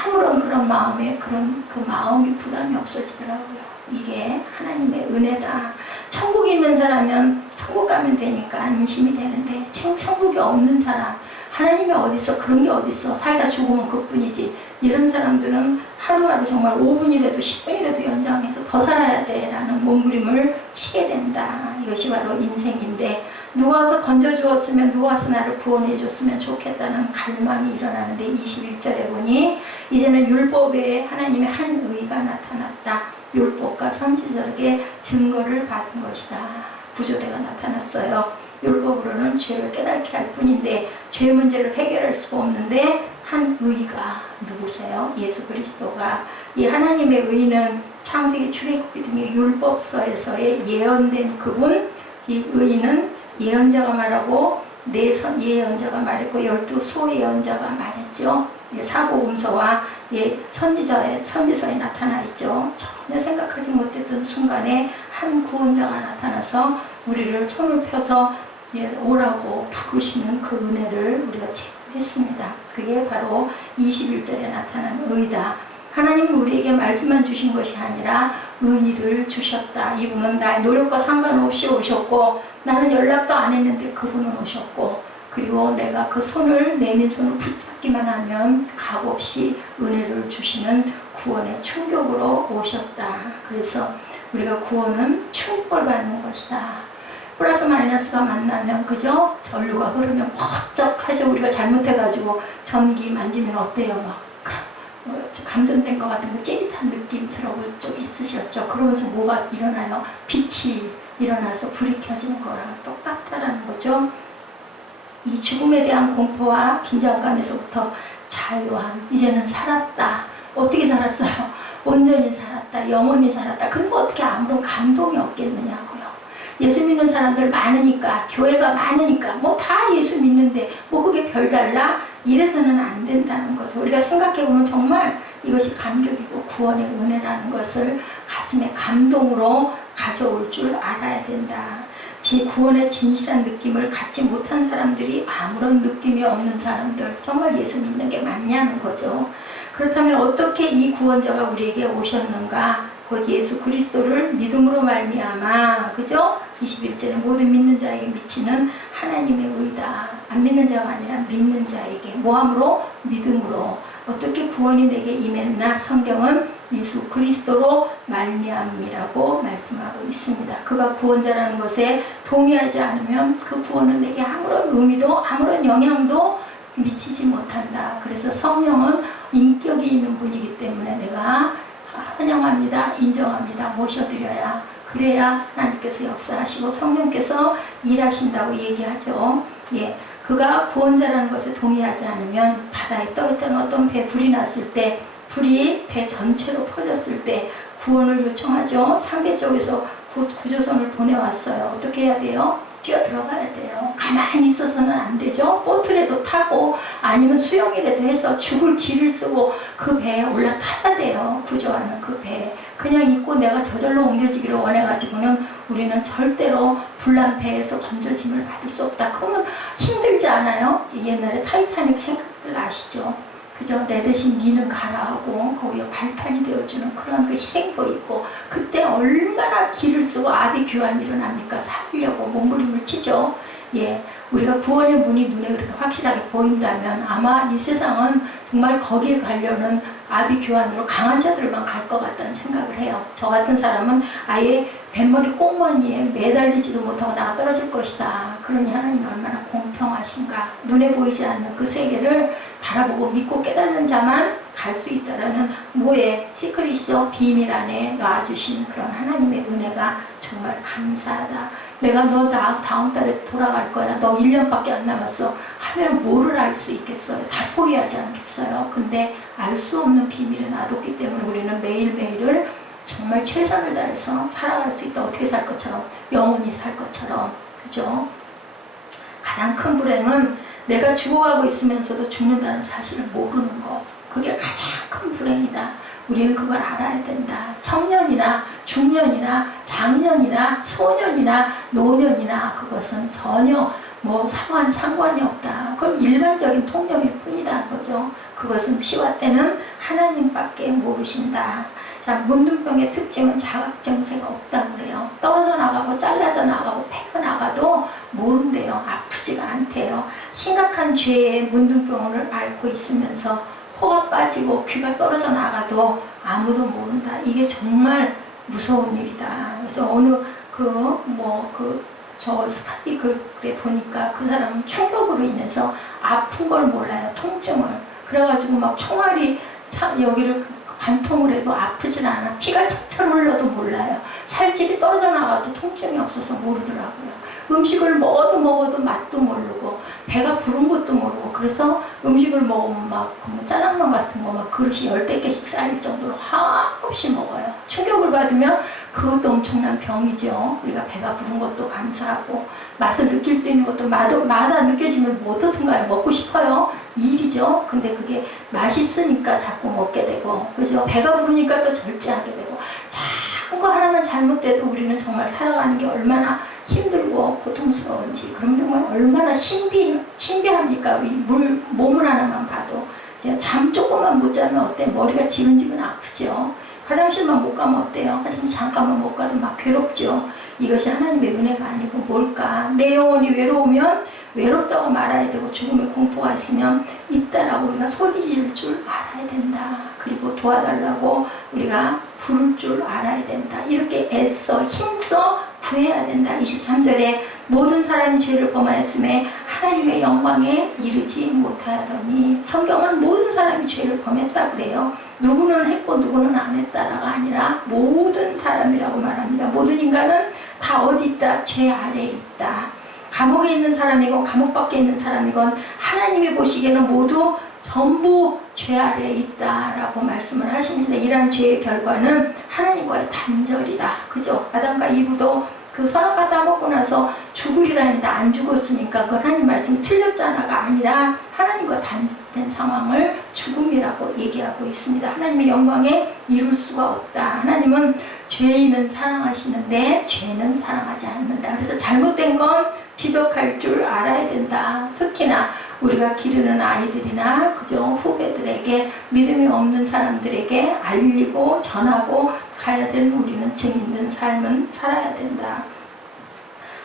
아무런 그런 마음에 그 마음이 부담이 없어지더라고요. 이게 하나님의 은혜다. 천국에 있는 사람은 천국 가면 되니까 안심이 되는데 천국이 없는 사람, 하나님이 어디서 그런 게 어딨어, 살다 죽으면 그뿐이지, 이런 사람들은 하루하루 정말 5분이라도 10분이라도 연장해서 더 살아야 돼 라는 몸부림을 치게 된다. 이것이 바로 인생인데, 누가 와서 건져주었으면, 누가 와서 나를 구원해 줬으면 좋겠다는 갈망이 일어나는데, 21절에 보니 이제는 율법에 하나님의 한 의가 나타났다. 율법과 선지자에게 증거를 받은 것이다. 구조대가 나타났어요. 율법으로는 죄를 깨닫게 할 뿐인데 죄 문제를 해결할 수가 없는데 한 의가 누구세요? 예수 그리스도가. 이 하나님의 의는 창세기, 출애굽기 등의 율법서에서의 예언된 그분, 이 의는 예언자가 말하고 네 예언자가 말했고 12 소예언자가 말했죠. 사복음서와 선지서에 나타나 있죠. 전혀 생각하지 못했던 순간에 한 구원자가 나타나서 우리를 손을 펴서 오라고 부르시는 그 은혜를 우리가 체험했습니다. 그게 바로 21절에 나타난 의다. 하나님은 우리에게 말씀만 주신 것이 아니라 의를 주셨다. 이분은 나의 노력과 상관없이 오셨고 나는 연락도 안 했는데 그분은 오셨고, 그리고 내가 그 손을 내민 손을 붙잡기만 하면 값없이 은혜를 주시는 구원의 충격으로 오셨다. 그래서 우리가 구원은 충격을 받는 것이다. 플러스 마이너스가 만나면, 그죠? 전류가 흐르면 번쩍하죠. 우리가 잘못해가지고 전기 만지면 어때요? 막 감전된 것 같은 그 찌릿한 느낌 들어볼 적 있으셨죠? 그러면서 뭐가 일어나요? 빛이 일어나서 불이 켜지는 거랑 똑같다라는 거죠. 이 죽음에 대한 공포와 긴장감에서부터 자유함. 이제는 살았다. 어떻게 살았어요? 온전히 살았다. 영원히 살았다. 근데 어떻게 아무런 감동이 없겠느냐고요. 예수 믿는 사람들 많으니까, 교회가 많으니까, 뭐 다 예수 믿는데 뭐 그게 별달라? 이래서는 안 된다는 거죠. 우리가 생각해보면 정말 이것이 감격이고 구원의 은혜라는 것을 가슴에 감동으로 가져올 줄 알아야 된다. 제 구원의 진실한 느낌을 갖지 못한 사람들이, 아무런 느낌이 없는 사람들, 정말 예수 믿는 게 맞냐는 거죠. 그렇다면 어떻게 이 구원자가 우리에게 오셨는가? 곧 예수 그리스도를 믿음으로 말미암아, 그죠? 21절에 모든 믿는 자에게 미치는 하나님의 의다. 안 믿는 자가 아니라 믿는 자에게. 뭐함으로? 믿음으로. 어떻게 구원이 내게 임했나? 성경은 예수 그리스도로 말미암이라고 말씀하고 있습니다. 그가 구원자라는 것에 동의하지 않으면 그 구원은 내게 아무런 의미도 아무런 영향도 미치지 못한다. 그래서 성령은 인격이 있는 분이기 때문에 내가 환영합니다, 인정합니다, 모셔드려야, 그래야 하나님께서 역사하시고 성령께서 일하신다고 얘기하죠. 예, 그가 구원자라는 것에 동의하지 않으면 바다에 떠있던 어떤 배 불이 났을 때, 불이 배 전체로 퍼졌을 때 구원을 요청하죠. 상대 쪽에서 구조선을 보내왔어요. 어떻게 해야 돼요? 뛰어 들어가야 돼요. 가만히 있어서는 안 되죠. 보트라도 타고 아니면 수영이라도 해서 죽을 기를 쓰고 그 배에 올라타야 돼요. 구조하는 그 배에. 그냥 있고 내가 저절로 옮겨지기를 원해가지고는 우리는 절대로 불난 배에서 건져짐을 받을 수 없다. 그러면 힘들지 않아요? 옛날에 타이타닉 생각들 아시죠? 그죠? 내 대신 니는 가라 하고 거기에 발판이 되어주는 그런 그 희생도 있고, 그때 얼마나 기를 쓰고 아비 규환이 일어납니까? 살려고 몸부림을 치죠. 예, 우리가 구원의 문이 눈에 그렇게 확실하게 보인다면 아마 이 세상은 정말 거기에 가려는 아비 규환으로 강한 자들만 갈 것 같다는 생각을 해요. 저 같은 사람은 아예 뱃머리 꽁무니에 매달리지도 못하고 나가 떨어질 것이다. 그러니 하나님이 얼마나 공평하신가. 눈에 보이지 않는 그 세계를 바라보고 믿고 깨닫는 자만 갈 수 있다라는 뭐의 시크릿이죠. 비밀 안에 놔주신 그런 하나님의 은혜가 정말 감사하다. 내가 너 다음 달에 돌아갈 거야. 너 1년밖에 안 남았어. 하면 뭐를 알 수 있겠어요? 다 포기하지 않겠어요? 근데 알 수 없는 비밀을 놔뒀기 때문에 우리는 매일매일을 정말 최선을 다해서 살아갈 수 있다. 어떻게 살 것처럼, 영원히 살 것처럼. 그죠? 가장 큰 불행은 내가 죽어가고 있으면서도 죽는다는 사실을 모르는 것. 그게 가장 큰 불행이다. 우리는 그걸 알아야 된다. 청년이나 중년이나 장년이나 소년이나 노년이나 그것은 전혀 뭐 상관이 없다. 그럼 일반적인 통념일 뿐이다 거죠. 그것은 피와 때는 하나님밖에 모르신다. 자, 문둥병의 특징은 자각정세가 없다 그래요. 떨어져 나가고 잘라져 나가고 패가 나가도 모른대요. 아프지가 않대요. 심각한 죄의 문둥병을 앓고 있으면서 코가 빠지고 귀가 떨어져 나가도 아무도 모른다. 이게 정말 무서운 일이다. 그래서 어느 저 스파디 글에 보니까 그 사람은 충격으로 인해서 아픈 걸 몰라요. 통증을. 그래가지고 막 총알이 여기를 관통을 해도 아프진 않아. 피가 철철 흘러도 몰라요. 살집이 떨어져 나가도 통증이 없어서 모르더라고요. 음식을 먹어도 맛도 모르고 배가 부른 것도 모르고, 그래서 음식을 먹으면 막 짜장면 같은 거 막 그릇이 10대 개씩 쌓일 정도로 한없이 먹어요. 충격을 받으면 그것도 엄청난 병이죠. 우리가 배가 부른 것도 감사하고 맛을 느낄 수 있는 것도 마다 느껴지면 뭐 어떻든가요? 먹고 싶어요. 일이죠. 근데 그게 맛있으니까 자꾸 먹게 되고, 그죠? 배가 부르니까 또 절제하게 되고, 작은 거 하나만 잘못돼도 우리는 정말 살아가는 게 얼마나 힘들고 고통스러운지. 그럼 정말 얼마나 신비합니까? 우리 몸을 하나만 봐도. 그냥 잠 조금만 못 자면 어때? 머리가 지근지근 아프죠. 화장실만 못 가면 어때요? 화장실 잠깐만 못 가도 막 괴롭죠. 이것이 하나님의 은혜가 아니고 뭘까? 내 영혼이 외로우면 외롭다고 말아야 되고, 죽음의 공포가 있으면 있다라고 우리가 소리 지를 줄 알아야 된다. 그리고 도와달라고 우리가 부를 줄 알아야 된다. 이렇게 애써 힘써 구해야 된다. 23절에 모든 사람이 죄를 범하였음에 하나님의 영광에 이르지 못하더니, 성경은 모든 사람이 죄를 범했다 그래요. 누구는 했고 누구는 안 했다가 아니라 모든 사람이라고 말합니다. 모든 인간은 다 어디 있다? 죄 아래에 있다. 감옥에 있는 사람이건 감옥 밖에 있는 사람이건 하나님이 보시기에는 모두 전부 죄 아래에 있다라고 말씀을 하십니다. 이러한 죄의 결과는 하나님과의 단절이다. 그죠? 아담과 이브도 그 선악과 따먹고 나서 죽으리라 했는데 안 죽었으니까 그 하나님 말씀이 틀렸잖아가 아니라 하나님과 단절된 상황을 죽음이라고 얘기하고 있습니다. 하나님의 영광에 이룰 수가 없다. 하나님은 죄인은 사랑하시는데 죄는 사랑하지 않는다. 그래서 잘못된 건 지적할 줄 알아야 된다. 특히나 우리가 기르는 아이들이나 그죠, 후배들에게, 믿음이 없는 사람들에게 알리고 전하고 가야 되는 우리는 증인된 삶은 살아야 된다.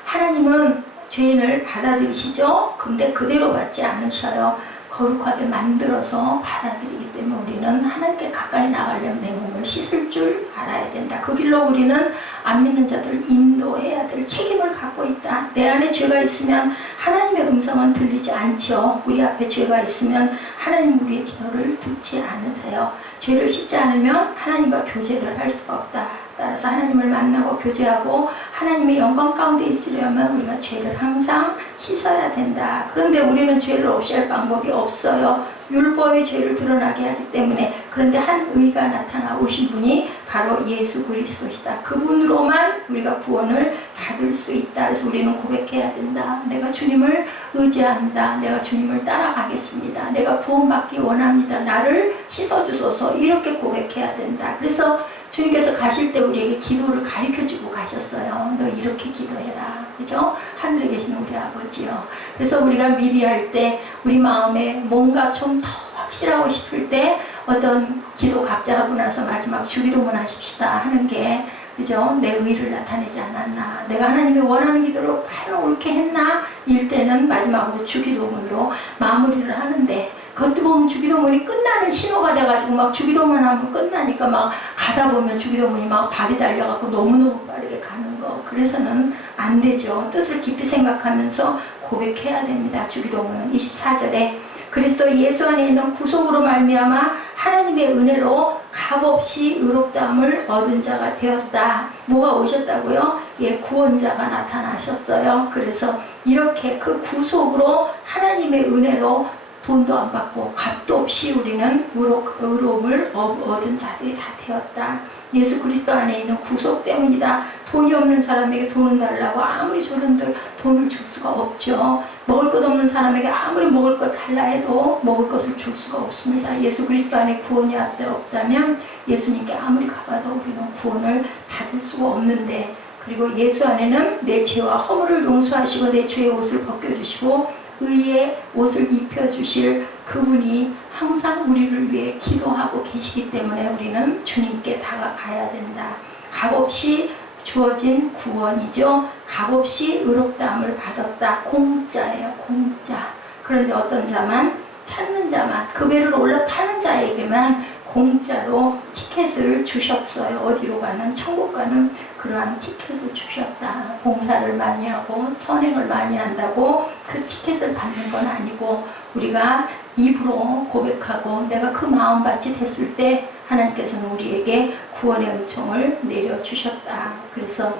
하나님은 죄인을 받아들이시죠. 근데 그대로 받지 않으셔요. 거룩하게 만들어서 받아들이기 때문에 우리는 하나님께 가까이 나가려면 내 몸을 씻을 줄 알아야 된다. 그 길로 우리는 안 믿는 자들을 인도해야 될 책임을 갖고 있다. 내 안에 죄가 있으면 하나님의 음성은 들리지 않죠. 우리 앞에 죄가 있으면 하나님 우리의 기도를 듣지 않으세요. 죄를 씻지 않으면 하나님과 교제를 할 수가 없다. 따라서 하나님을 만나고 교제하고 하나님의 영광 가운데 있으려면 우리가 죄를 항상 씻어야 된다. 그런데 우리는 죄를 없이 할 방법이 없어요. 율법이 죄를 드러나게 하기 때문에. 그런데 한 의가 나타나 오신 분이 바로 예수 그리스도시다. 그분으로만 우리가 구원을 받을 수 있다. 그래서 우리는 고백해야 된다. 내가 주님을 의지합니다. 내가 주님을 따라가겠습니다. 내가 구원받기 원합니다. 나를 씻어주소서. 이렇게 고백해야 된다. 그래서 주님께서 가실 때 우리에게 기도를 가르쳐주고 가셨어요. 너 이렇게 기도해라. 그죠? 하늘에 계신 우리 아버지요. 그래서 우리가 미비할 때 우리 마음에 뭔가 좀 더 확실하고 싶을 때 어떤 기도 각자하고 나서 마지막 주기도문 하십시다 하는 게 그죠? 내 의를 나타내지 않았나? 내가 하나님이 원하는 기도를 과연 옳게 했나? 일 때는 마지막으로 주기도문으로 마무리를 하는데 그것도 보면 주기도문이 끝나는 신호가 돼가지고 막 주기도문 하면 끝나니까 막 가다 보면 주기도문이 막 발이 달려갖고 너무너무 빠르게 가는 거. 그래서는 안 되죠. 뜻을 깊이 생각하면서 고백해야 됩니다. 주기도문은 24절에 그리스도 예수 안에 있는 구속으로 말미암아 하나님의 은혜로 값없이 의롭다함을 얻은 자가 되었다. 뭐가 오셨다고요? 예, 구원자가 나타나셨어요. 그래서 이렇게 그 구속으로 하나님의 은혜로 돈도 안 받고 값도 없이 우리는 의로움을 얻은 자들이 다 되었다. 예수 그리스도 안에 있는 구속 때문이다. 돈이 없는 사람에게 돈을 달라고 아무리 저런들 돈을 줄 수가 없죠. 먹을 것 없는 사람에게 아무리 먹을 것 달라 해도 먹을 것을 줄 수가 없습니다. 예수 그리스도 안에 구원이 없다면 예수님께 아무리 가봐도 우리는 구원을 받을 수가 없는데, 그리고 예수 안에는 내 죄와 허물을 용서하시고 내 죄의 옷을 벗겨주시고 의의 옷을 입혀주실 그분이 항상 우리를 위해 기도하고 계시기 때문에 우리는 주님께 다가가야 된다. 값없이 주어진 구원이죠. 값없이 의롭다함을 받았다. 공짜예요. 공짜. 그런데 어떤 자만, 찾는 자만, 그 배를 올라타는 자에게만 공짜로 티켓을 주셨어요. 어디로 가는? 천국 가는 그러한 티켓을 주셨다. 봉사를 많이 하고 선행을 많이 한다고 그 티켓을 받는 건 아니고 우리가 입으로 고백하고 내가 그 마음밭이 됐을 때 하나님께서는 우리에게 구원의 은총을 내려주셨다. 그래서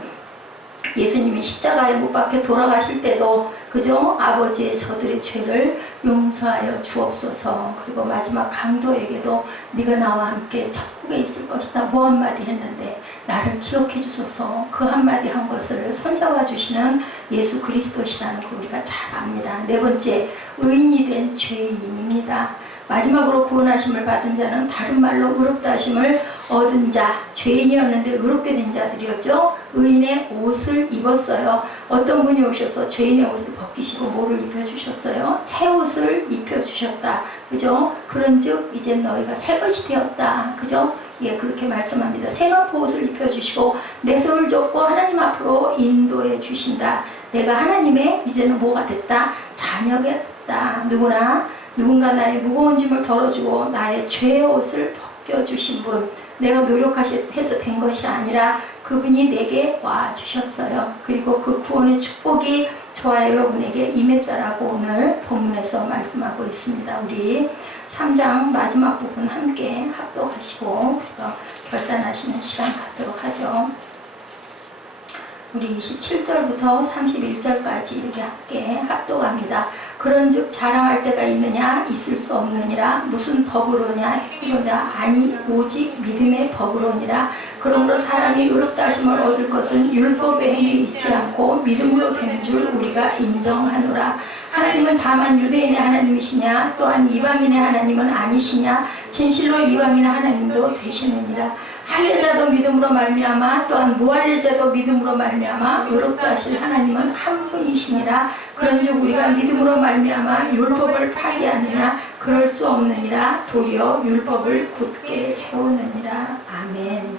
예수님이 십자가에 못 박혀 돌아가실 때도 그죠? 아버지의 저들의 죄를 용서하여 주옵소서. 그리고 마지막 강도에게도 네가 나와 함께 천국에 있을 것이다. 뭐 한마디 했는데 나를 기억해 주소서. 그 한마디 한 것을 손잡아 주시는 예수 그리스도시라는 걸 우리가 잘 압니다. 네 번째, 의인이 된 죄인입니다. 마지막으로 구원하심을 받은 자는 다른 말로 의롭다 하심을 얻은 자, 죄인이었는데 의롭게 된 자들이었죠. 의인의 옷을 입었어요. 어떤 분이 오셔서 죄인의 옷을 벗기시고 뭐를 입혀주셨어요? 새 옷을 입혀주셨다. 그죠? 그런즉 이제 너희가 새 것이 되었다. 그죠? 예, 그렇게 말씀합니다. 새 마포 옷을 입혀주시고 내 손을 잡고 하나님 앞으로 인도해 주신다. 내가 하나님의 이제는 뭐가 됐다? 자녀가 됐다. 누군가 나의 무거운 짐을 덜어주고 나의 죄의 옷을 벗겨주신 분, 내가 노력해서 된 것이 아니라 그분이 내게 와주셨어요. 그리고 그 구원의 축복이 저와 여러분에게 임했다라고 오늘 본문에서 말씀하고 있습니다. 우리 3장 마지막 부분 함께 합독하시고 우리가 결단하시는 시간 갖도록 하죠. 우리 27절부터 31절까지 우리 함께 합독합니다. 그런즉 자랑할 때가 있느냐? 있을 수 없느니라. 무슨 법으로냐? 행위로냐? 아니 오직 믿음의 법으로니라. 그러므로 사람이 의롭다 하심을 얻을 것은 율법의 행위 있지 않고 믿음으로 되는 줄 우리가 인정하노라. 하나님은 다만 유대인의 하나님이시냐? 또한 이방인의 하나님은 아니시냐? 진실로 이방인의 하나님도 되시느니라. 할례자도 믿음으로 말미암아 또한 무할례자도 믿음으로 말미암아 의롭다 하실 하나님은 한 분이시니라. 그런즉 우리가 믿음으로 말미암아 율법을 파기하느냐? 그럴 수 없느니라. 도리어 율법을 굳게 세우느니라. 아멘.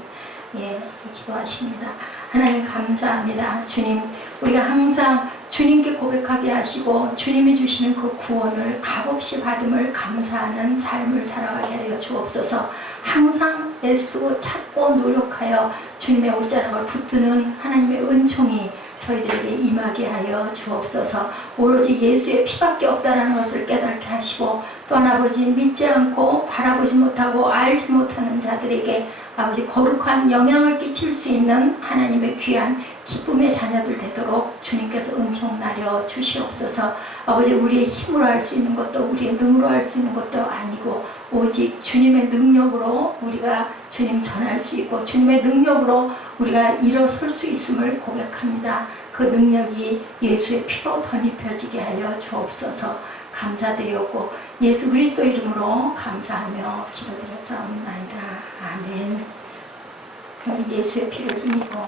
예, 기도하십니다. 하나님 감사합니다. 주님, 우리가 항상 주님께 고백하게 하시고 주님이 주시는 그 구원을 값없이 받음을 감사하는 삶을 살아가게 하여 주옵소서. 항상 애쓰고 찾고 노력하여 주님의 옷자락을 붙드는 하나님의 은총이 저희들에게 임하게 하여 주옵소서. 오로지 예수의 피밖에 없다는 것을 깨닫게 하시고 또한 아버지 믿지 않고 바라보지 못하고 알지 못하는 자들에게 아버지 거룩한 영향을 끼칠 수 있는 하나님의 귀한 기쁨의 자녀들 되도록 주님께서 은총 나려 주시옵소서. 아버지 우리의 힘으로 할 수 있는 것도 우리의 능으로 할 수 있는 것도 아니고 오직 주님의 능력으로 우리가 주님 전할 수 있고 주님의 능력으로 우리가 일어설 수 있음을 고백합니다. 그 능력이 예수의 피로 덧입혀지게 하여 주옵소서. 감사드리옵고 예수 그리스도 이름으로 감사하며 기도드렸사옵나이다. 아멘. 우리 예수의 피를 힘입어